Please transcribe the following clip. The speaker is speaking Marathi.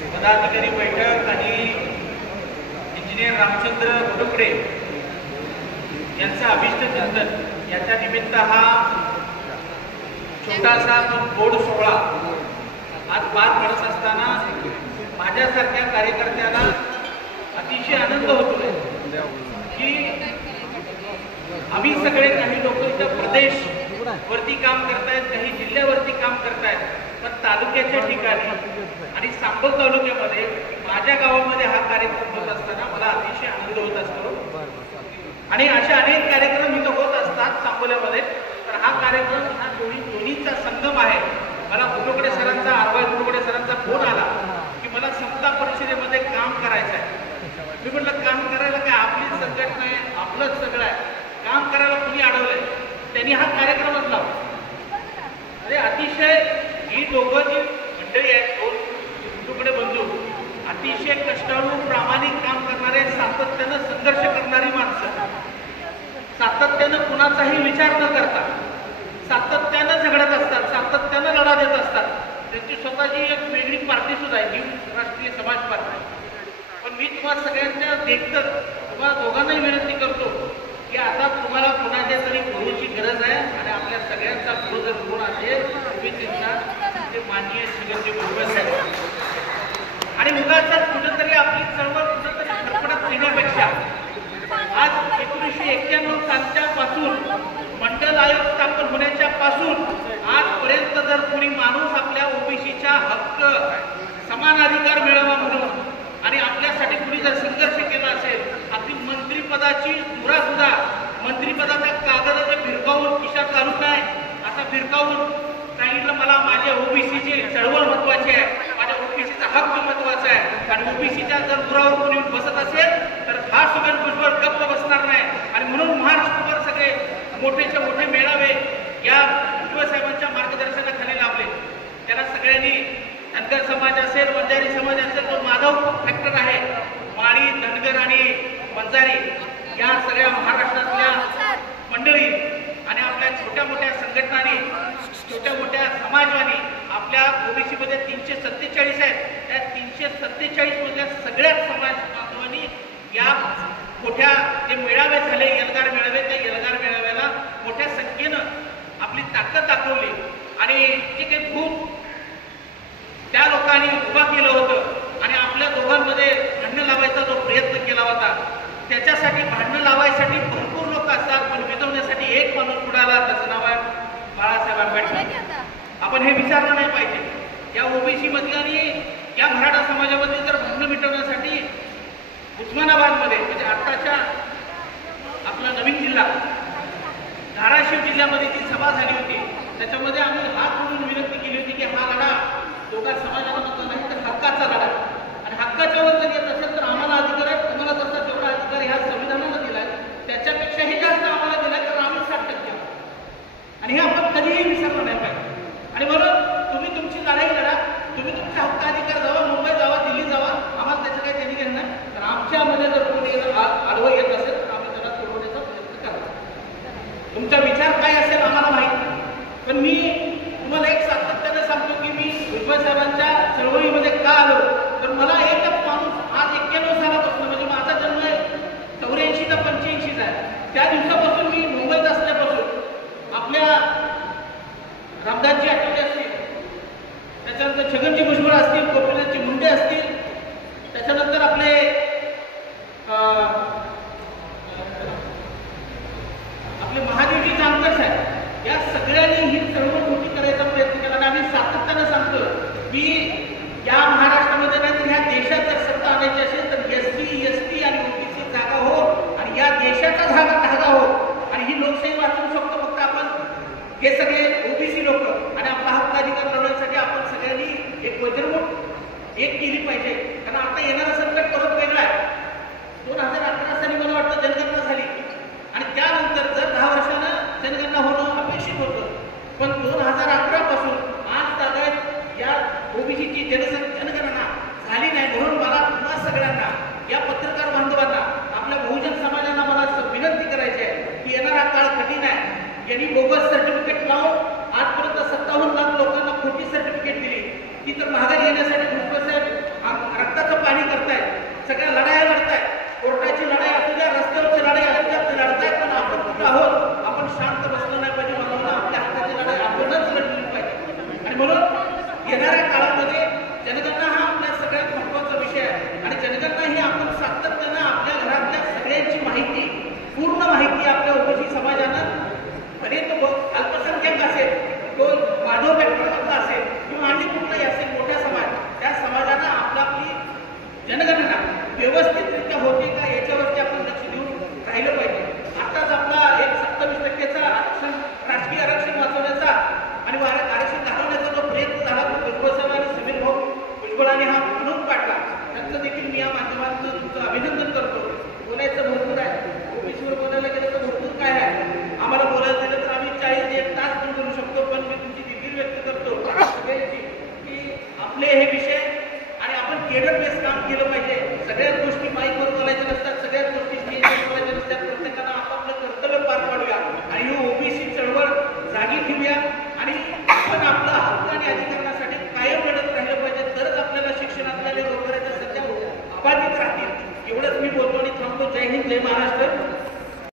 पदाधिकारी बैठक आणि इंजिनियर रामचंद्र गोडुकडे यांचं अभिष्ट चिंतन याच्या निमित्त हा छोटासा गोड सोहळा आज पार पडत असताना माझ्यासारख्या कार्यकर्त्याला अतिशय आनंद होतोय की आम्ही सगळे काही लोक इथं प्रदेश वरती काम करतायत, काही जिल्ह्यावरती काम करतायत, पण तालुक्याच्या ठिकाणी आणि सांगोल तालुक्यामध्ये माझ्या गावामध्ये हा कार्यक्रम होत असताना मला अतिशय आनंद होत असतो आणि असे अनेक कार्यक्रम इथं होत असतात सांगोल्यामध्ये. तर हा कार्यक्रम हा दोन्हीचा संगम आहे. मला गुरुकडे सरांचा आरवाय गुरुकडे सरांचा फोन आला की मला समता परिषदेमध्ये काम करायचं आहे. मी म्हटलं काम करायला काय आपलीच संघटना आहे, आपलंच सगळं आहे, काम करायला कुणी अडवलंय? त्यांनी हा कार्यक्रमच लावला. अरे अतिशय ही दोघं जी मंडळी आहेत, दोन गुरुकडे बंधू, अतिशय कष्टाळू प्रामाणिक काम करणारे, सातत्यानं संघर्ष करणारी माणसं, सातत्यानं कुणाचाही विचार न करता सातत्यानं झगडत असतात, सातत्यानं लढा देत असतात. त्यांची स्वतःची एक वेगळी पार्टी सुद्धा आहे, न्यू राष्ट्रीय समाज पार्टी. पण मी तुम्हाला सगळ्यांच्या देखत तुम्हाला दोघांनाही विनंती करतो की आता तुम्हाला कुणाच्या तरी गुरुची गरज आहे आणि आपल्या सगळ्यांचा गुरु जर गुण असेल तुम्ही त्यांना ते माननीय श्रीगंजी गुरुवास आहेत. आणि मुलाचा कुठंतरी आपली चळवळ कुठंतरी फडफडत येण्यापेक्षा आज 1991 सालच्या पासून मंडल आयोग स्थापन होण्याच्या पासून आजपर्यंत जर कोणी माणूस आपल्या ओबीसीच्या हक्क समान अधिकार मिळावा म्हणून आणि आपल्यासाठी कुणी जर संघर्ष केला असेल, आपली मंत्रिपदाची धुरा सुद्धा मंत्रिपदाचा कागद भिरकावून खिशात घालून नाही असा भिरकावून सांगितलं मला माझ्या ओबीसीची चळवळ महत्वाची आहे, माझ्या ओबीसीचा हक्क महत्वाचा आहे आणि ओबीसीच्या जर धुरावर कोणी बसत असेल तर हा सुगन भुजबळ गप्प बसणार नाही. आणि म्हणून महाराष्ट्रभर सगळे मोठेच्या मोठे मेळावे या साहेबांच्या मार्गदर्शनाखाली लाभले. त्याला सगळ्यांनी धनगर समाज असेल, बंजारी समाज असेल, तो माधव फॅक्टर आहे, माळी, धनगर आणि बंजारी या सगळ्या महाराष्ट्रातल्या मंडळी आणि आपल्या छोट्या मोठ्या संघटनांनी, छोट्या मोठ्या समाजांनी आपल्या ओबीसीमध्ये 347 आहेत, त्या 347 मधल्या सगळ्याच समाज बांधवांनी या मोठ्या जे मेळावे झाले, एल्गार मेळावे, त्या एल्गार मेळाव्याला मोठ्या संख्येनं आपली ताकद दाखवली आणि जे काही खूप त्या लोकांनी उभा केलं होतं आणि आपल्या दोघांमध्ये भांडणं लावायचा जो प्रयत्न केला होता त्याच्यासाठी भांडणं लावायसाठी भरपूर लोक असतात, पण विधवण्यासाठी एक माणूस पुढे आला, त्याचं नाव आहे बाळासाहेब आंबेडकर. आपण हे विचारलं नाही पाहिजे. या ओबीसी मध्ये आणि या मराठा समाजामध्ये जर भांडणं मिटवण्यासाठी उस्मानाबादमध्ये म्हणजे आत्ताच्या आपला नवीन जिल्हा धाराशिव जिल्ह्यामध्ये जी सभा झाली होती त्याच्यामध्ये आम्ही हात म्हणून विनंती केली होती की हा लढा दोघा समाजाला म्हटलं नाही तर हक्काचा लढा आणि हक्काच्या वर जर येत असेल तर आम्हाला अधिकार आहे, तुम्हाला जसा जेवढा अधिकार ह्या संविधानाला दिलाय त्याच्यापेक्षाही जास्त आम्हाला दिलाय, कारण आम्ही 60% आणि हे आपण कधीही विसरलं नाही पाहिजे. आणि म्हणून तुम्ही तुमची लढाई लढा, तुम्ही तुमचा हक्क अधिकार जावा, मुंबई जावा, दिल्ली जावा, आम्हाला त्याचं काही त्यांनी घेणं नाही. तर आमच्यामध्ये जर कोणी आडवं येत असेल तर आम्ही त्याला सोडवण्याचा प्रयत्न करतो. तुमचा विचार काय असेल आम्हाला माहिती, पण मी तुम्हाला एक सातत्याने सांगतो की मी भुजबळ साहेबांच्या चळवळीमध्ये का आलो तर मला एकच माणूस आज 91 सालापासून म्हणजे माझा जन्म 84 ते 85 आहे, त्या दिवसापासून मी मुंबईत असल्यापासून आपल्या रामदासजी आठवले असतील, त्याच्यानंतर छगनजी भुजबळ असतील, गोपीनाथजी मुंडे असतील, त्याच्यानंतर आपले महादेवजी जानकर साहेब, या सगळ्यांनी ही चळवळ मोठी करायचा प्रयत्न केला आणि आम्ही सातत्यानं सांगतो की या महाराष्ट्रामध्ये नाही तर ह्या देशात जर सत्ता आणायची असेल तर एसटी आणि ओबीसी जागा हो आणि या देशाचा धागा हो आणि ही लोकशाही वाचवू शकतो फक्त आपण हे सगळे ओबीसी लोक आणि आपला हक्क अधिकार लढवण्यासाठी आपण सगळ्यांनी एक वज्रमूठ एक केली पाहिजे. कारण आता येणारा संकट परत वेगळा आहे. 2018 साली मला वाटतं जनगणना झाली आणि त्यानंतर जर 10 वर्षानं जनगणना होणं अपेक्षित होतं, पण 2011 पासून आज तागायत या ओबीसीची जनगणना झाली नाही. म्हणून मला तुम्हा सगळ्यांना या पत्रकार बांधवांना आपल्या बहुजन समाजाला मला विनंती करायची आहे की येणारा काळ कठीण आहे. यांनी बोगस सर्टिफिकेट लावून आजपर्यंत 57 लाख लोकांना खोटी सर्टिफिकेट दिली, ती तर महागाई येण्यासाठी भुजबळ साहेब रक्ताचं पाणी करतायत, सगळ्या लढाया लढतायत, कोर्टाची लढाई असू द्या, रस्त्यावरची लढाई असू द्या, ते लढतायत. पण आपण कुठं आहोत, आपण शांत बसलो नाही पाहिजे. म्हणून आपल्या हक्काची लढाई आपणच लढली पाहिजे. आणि म्हणून येणाऱ्या काळामध्ये जनगणना हा आपल्या सगळ्यात महत्वाचा विषय आहे. आणि जनगणना ही आपण सातत्यानं आपल्या घरातल्या सगळ्यांची माहिती, पूर्ण माहिती आपल्या ओबीसी समाजानं, आणि तो अल्पसंख्याक असेल, तो माधव बॅकग्राऊंडमधला असेल किंवा आणि कुठलाही असेल मोठा समाज, त्या समाजानं आपली जनगणना व्यवस्थितरित्या होते का याच्यावरती आपण लक्ष देऊन राहिलं पाहिजे. आताच आपला एक 27% आरक्षण, राजकीय आरक्षण वाचवण्याचा आणि आरक्षण घालवण्याचा जो प्रयत्न झाला तो भुजबळ आणि समीर भाऊ भुजबळांनी हा म्हणून काढला. त्यांचं देखील मी या माध्यमातून तुमचं अभिनंदन करतो. बोलायचं भरपूर आहे, ओबीसीवर बोलायला गेलं तर भरपूर काय आहे. आम्हाला बोलायला गेलं तर आम्ही 40-1 तास पण करू शकतो. पण मी तुमची दिलगिरी व्यक्त करतो की आपले हे विषय आणि आपण केडर बेस काम केलं पाहिजे. सगळ्याच गोष्टी माईकवर बोलायच्या नसतात, सगळ्याच गोष्टी स्टेजवर बोलायच्या नसतात. प्रत्येकानं आपापलं कर्तव्य पार पाडूया आणि ही ओबीसी चळवळ जागी ठेवूया आणि आपण आपला हक्क आणि अधिकारासाठी कायम लढत राहिलं पाहिजे. तरच आपल्याला शिक्षणातल्या रोजगाराच्या संध्या अबाधित राहतील. एवढंच मी बोलतो आणि थांबतो. जय हिंद, जय महाराष्ट्र.